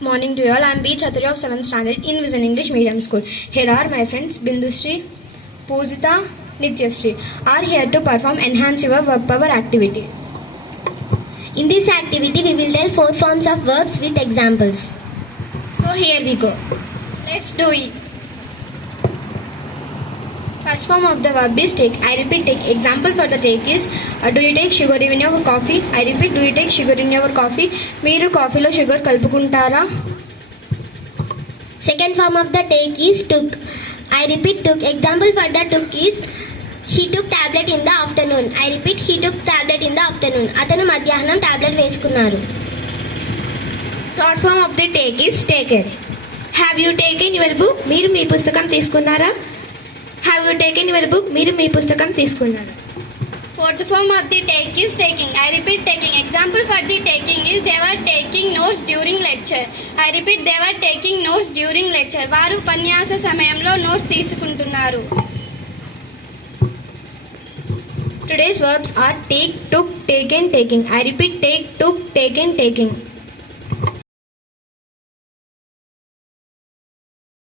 Morning to you all. I am B. Chaturya of 7th standard in Vision English Medium School. Here are my friends Bindushree, Poojita, Nityashree are here to perform enhance your verb power activity. In this activity, we will tell 4 forms of verbs with examples. So here we go. Let's do it. First form of the verb is take. I repeat take. Example for the take is do you take sugar in your coffee? I repeat, do you take sugar in your coffee? మీరు కాఫీలో sugar కలుపుకుంటారా? Second form of the take is took. I repeat took. Example for the took is he took tablet in the afternoon. I repeat, he took tablet in the afternoon. అతను మధ్యాహ్నం tablet వేసుకున్నారు. Third form of the take is taken. Have you taken your book? మీరు మీ పుస్తకం తీసుకున్నారా? Have you taken your book? మీరు మీ పుస్తకం తీసుకున్నారా? Fourth form of the take is taking. I repeat taking. Example for the taking is they were taking notes during lecture. I repeat, they were taking notes during lecture. వారు ఉపన్యాస సమయంలో notes తీసుకుంటున్నారు. Today's verbs are take, took, taken, taking. I repeat take, took, taken, taking.